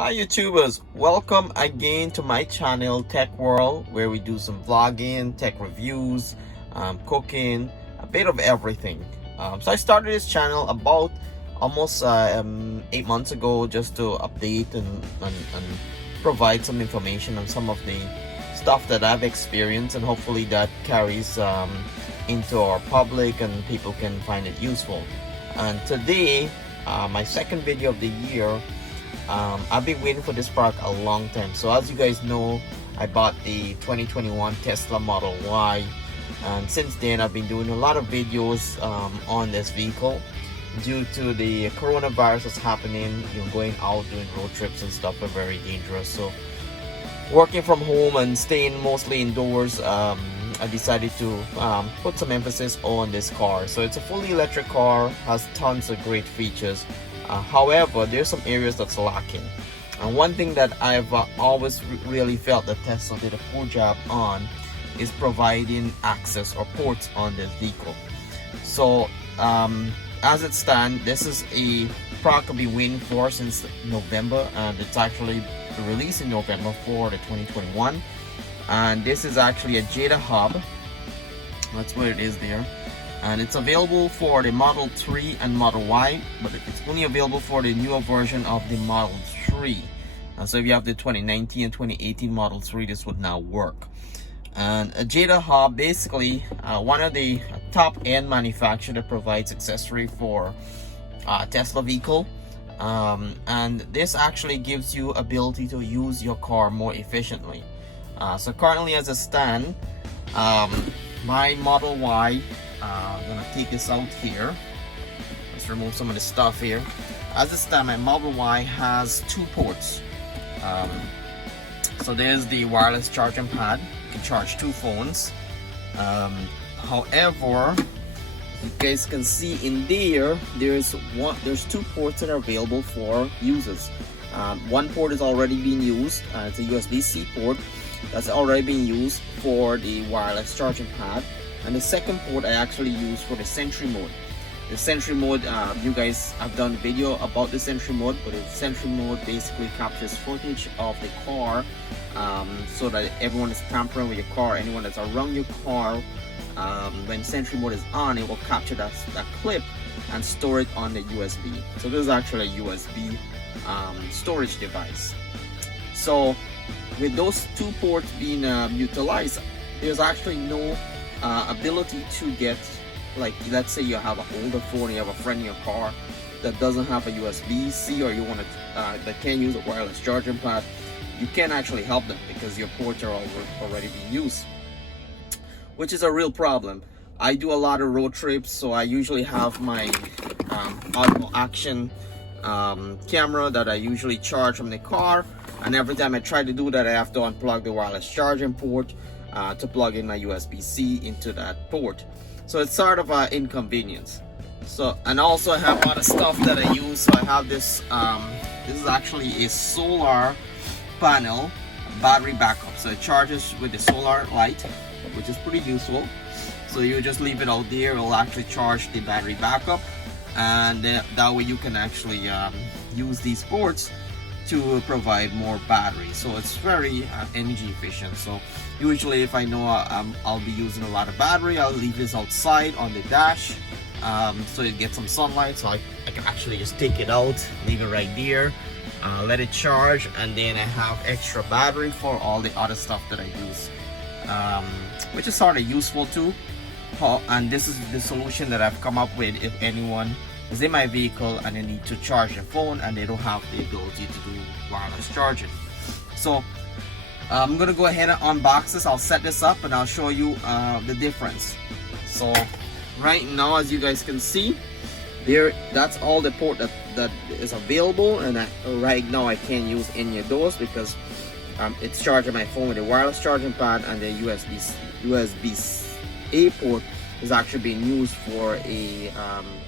Hi YouTubers, welcome again to my channel Tech World, where we do some vlogging, tech reviews, cooking, a bit of everything. So I started this channel about almost 8 months ago, just to update and provide some information on some of the stuff that I've experienced, and hopefully that carries into our public and people can find it useful. And today, my second video of the year. I've been waiting for this product a long time. So as you guys know, I bought the 2021 Tesla Model Y, and since then I've been doing a lot of videos on this vehicle. Due to the coronavirus that's happening, going out doing road trips and stuff are very dangerous. So working from home and staying mostly indoors, I decided to put some emphasis on this car. So it's a fully electric car, has tons of great features. However, there's some areas that's lacking. And one thing that I've always really felt that Tesla did a poor job on is providing access or ports on this vehicle. So as it stands, this is a product I've been waiting for since November, and it's actually released in November for the 2021. And this is actually a Jada hub. That's where it is there. And it's available for the Model 3 and Model Y, but it's only available for the newer version of the Model 3. And so if you have the 2019 and 2018 Model 3, this would now work. And a Jada hub, basically one of the top-end manufacturer that provides accessory for Tesla vehicle. And this actually gives you ability to use your car more efficiently. So currently as a stand, my Model Y, I'm gonna take this out here. Let's remove some of the stuff here. As it stands, my Model Y has two ports. So there's the wireless charging pad. You can charge two phones. However, you guys can see in there, there's two ports that are available for users. One port is already being used. It's a USB-C port that's already being used for the wireless charging pad. And the second port I actually use for the sentry mode. The sentry mode, you guys have done a video about the sentry mode, but the sentry mode basically captures footage of the car, so that everyone is tampering with your car, anyone that's around your car, when sentry mode is on, it will capture that clip and store it on the USB. So this is actually a USB storage device. So with those two ports being utilized, there's actually no ability to get, like, let's say you have an older phone, you have a friend in your car that doesn't have a USB-C, or you want to that can't use a wireless charging pad. You can actually help them because your ports are already being used, which is a real problem. I do a lot of road trips, so I usually have my audio action camera that I usually charge from the car, and every time I try to do that, I have to unplug the wireless charging port to plug in my USB-C into that port. So it's sort of an inconvenience. So, and also I have other stuff that I use. So I have this, this is actually a solar panel battery backup. So it charges with the solar light, which is pretty useful. So you just leave it out there, it'll actually charge the battery backup, and that way you can actually use these ports to provide more battery. So it's very energy efficient. So usually if I know I'll be using a lot of battery, I'll leave this outside on the dash, so it gets some sunlight, so I can actually just take it out, leave it right there, let it charge, and then I have extra battery for all the other stuff that I use, which is sort of useful too. And this is the solution that I've come up with if anyone is in my vehicle and they need to charge their phone and they don't have the ability to do wireless charging. So I'm gonna go ahead and unbox this. I'll set this up and I'll show you the difference. So right now, as you guys can see there, that's all the port that is available, and right now I can't use any of those because it's charging my phone with a wireless charging pad, and the USB-A port is actually being used for a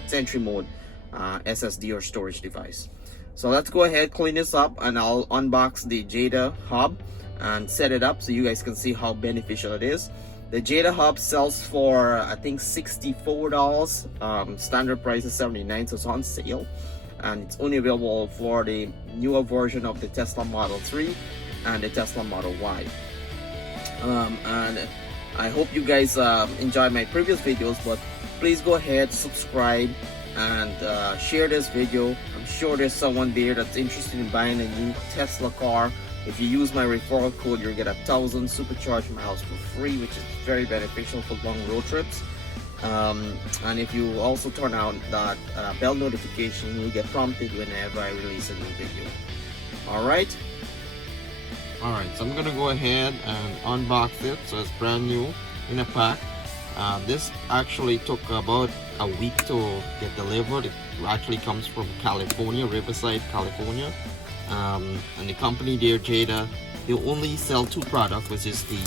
sentry mode SSD or storage device. So let's go ahead, clean this up, and I'll unbox the Jada hub and set it up so you guys can see how beneficial it is. The Jada hub sells for I think $64. Standard price is $79, so it's on sale. and it's only available for the newer version of the Tesla Model 3 and the Tesla Model Y. And I hope you guys enjoyed my previous videos, but please go ahead, subscribe, and share this video. I'm sure there's someone there that's interested in buying a new Tesla car. If you use my referral code, you'll get 1,000 supercharged miles for free, which is very beneficial for long road trips. And if you also turn on that bell notification, you'll get prompted whenever I release a new video. Alright, so I'm gonna go ahead and unbox it. So it's brand new in a pack. This actually took about a week to get delivered. It actually comes from California, Riverside, California. And the company there, Jada, they only sell two products, which is the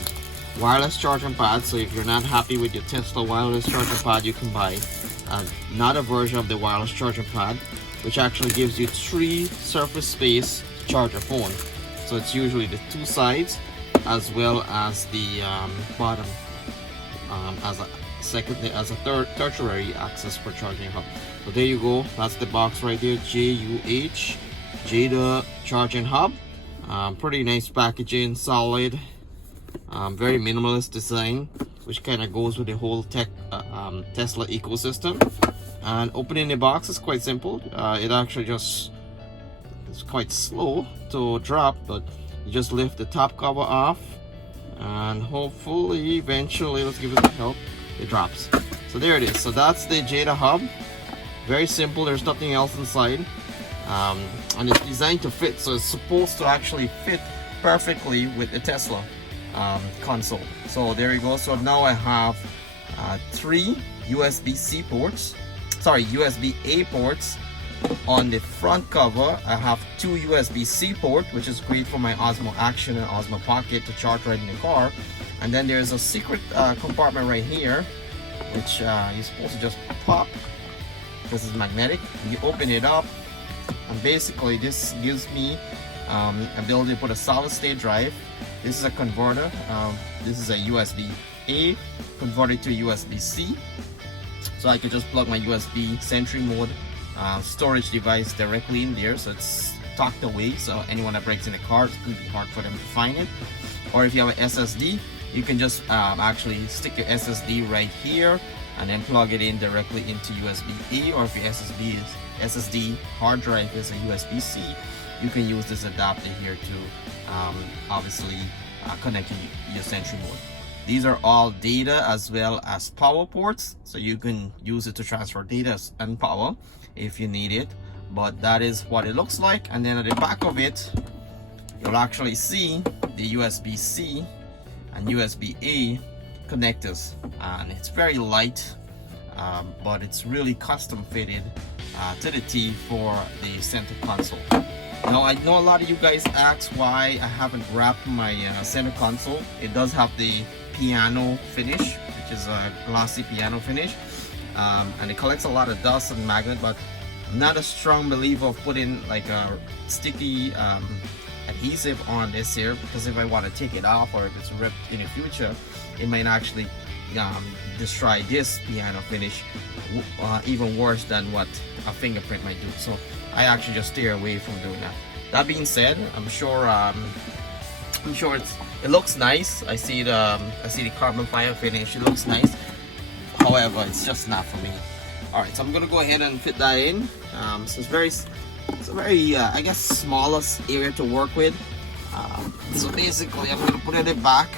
wireless charging pad. So if you're not happy with your Tesla wireless charging pad, you can buy another version of the wireless charging pad, which actually gives you 3 surface space to charge your phone. So it's usually the 2 sides as well as the bottom as a tertiary access for charging hub. So there you go, that's the box right there, JUH, Jada charging hub. Pretty nice packaging, solid, very minimalist design, which kind of goes with the whole Tesla ecosystem. And opening the box is quite simple. It actually just it's quite slow to drop, but you just lift the top cover off, and hopefully eventually, let's give it some help, it drops. So there it is. So that's the Jada hub. Very simple, there's nothing else inside. And it's designed to fit, so it's supposed to actually fit perfectly with the Tesla console. So there you go. So now I have 3 USB-C ports, USB-A ports on the front cover. I have 2 USB-C ports, which is great for my Osmo Action and Osmo Pocket to charge right in the car. And then there's a secret compartment right here, which you're supposed to just pop. This is magnetic. You open it up, and basically this gives me ability to put a solid state drive. This is a converter. This is a USB-A converted to USB-C, so I can just plug my USB Sentry mode storage device directly in there, so it's tucked away, so anyone that breaks in the car, it's going to be hard for them to find it. Or if you have an SSD, you can just actually stick your SSD right here and then plug it in directly into USB-A. Or if your SSD hard drive is a USB-C, you can use this adapter here to obviously connect your Sentry mode. These are all data as well as power ports, so you can use it to transfer data and power if you need it. But that is what it looks like. And then at the back of it, you'll actually see the USB-C and USB-A connectors, and it's very light, but it's really custom fitted to the T for the center console. Now I know a lot of you guys ask why I haven't wrapped my center console. It does have the piano finish, which is a glossy piano finish, and it collects a lot of dust and magnet, but I'm not a strong believer of putting like a sticky adhesive on this here, because if I want to take it off or if it's ripped in the future, it might actually destroy this piano finish even worse than what a fingerprint might do. So I actually just steer away from doing that. That being said, I'm sure it looks nice. I see the carbon fiber finish. It looks nice. However, it's just not for me. All right, so I'm gonna go ahead and fit that in. So it's a very I guess smallest area to work with. So basically, I'm gonna put it back,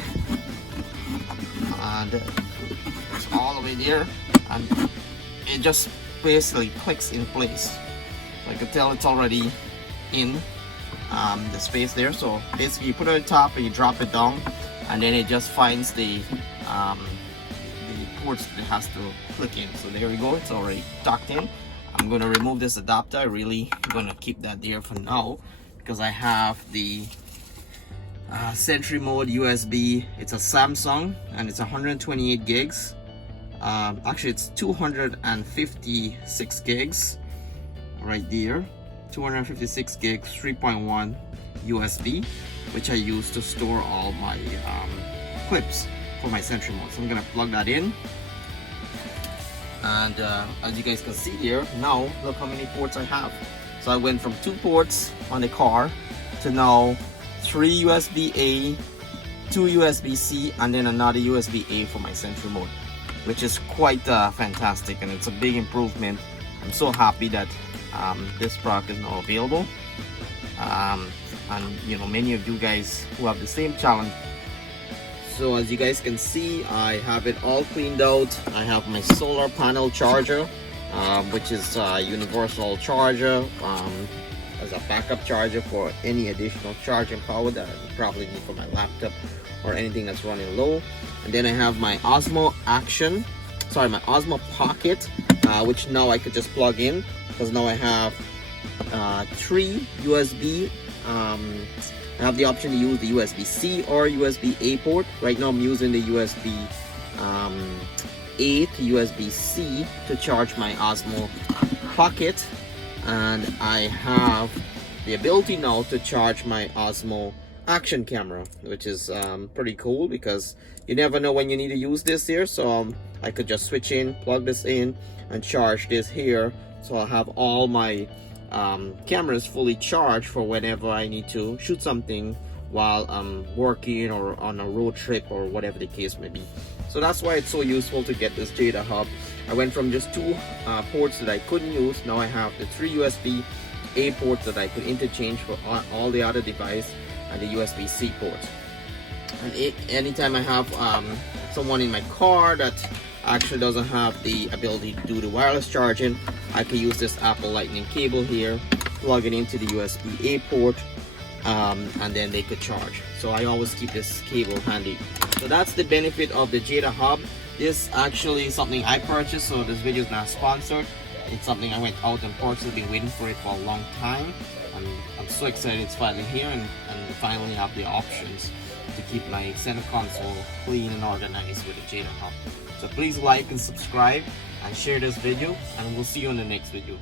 and it's all the way there, and it just basically clicks in place. So I can tell it's already in the space there. So basically, you put it on top and you drop it down, and then it just finds the ports that it has to click in. So there we go, it's already tucked in. I'm gonna remove this adapter. I'm really gonna keep that there for now because I have the Sentry mode USB. It's a Samsung and it's 128 gigs. Actually, it's 256 gigs right there. 256 gigs, 3.1 USB, which I use to store all my clips for my Sentry mode. So I'm gonna plug that in, and as you guys can see here, now look how many ports I have. So I went from 2 ports on the car to now 3 USB-A, 2 USB-C, and then another USB-A for my sentry mode, which is quite fantastic, and it's a big improvement. I'm so happy that this product is now available, and you know, many of you guys who have the same challenge. So as you guys can see, I have it all cleaned out. I have my solar panel charger, which is a universal charger, as a backup charger for any additional charging power that I probably need for my laptop or anything that's running low. And then I have my Osmo Osmo Pocket, which now I could just plug in, because now I have 3 USB. I have the option to use the USB-C or USB-A port. Right now I'm using the USB-A to USB-C to charge my Osmo Pocket, and I have the ability now to charge my Osmo action camera, which is pretty cool, because you never know when you need to use this here. So I could just switch in, plug this in, and charge this here, so I'll have all my cameras fully charged for whenever I need to shoot something while I'm working or on a road trip or whatever the case may be. So that's why it's so useful to get this Jada hub. I went from just 2 ports that I couldn't use. Now I have the 3 USB-A ports that I could interchange for all the other device, and the USB-C port. And anytime I have someone in my car that actually doesn't have the ability to do the wireless charging, I can use this Apple Lightning cable here, plug it into the USB-A port, and then they could charge. So I always keep this cable handy. So that's the benefit of the Jada hub. This actually is something I purchased, so this video is not sponsored. It's something I went out and purchased. I've been waiting for it for a long time, and I'm so excited it's finally here, and finally have the options to keep my center console clean and organized with the Jada hub. So please like and subscribe and share this video, and we'll see you in the next video.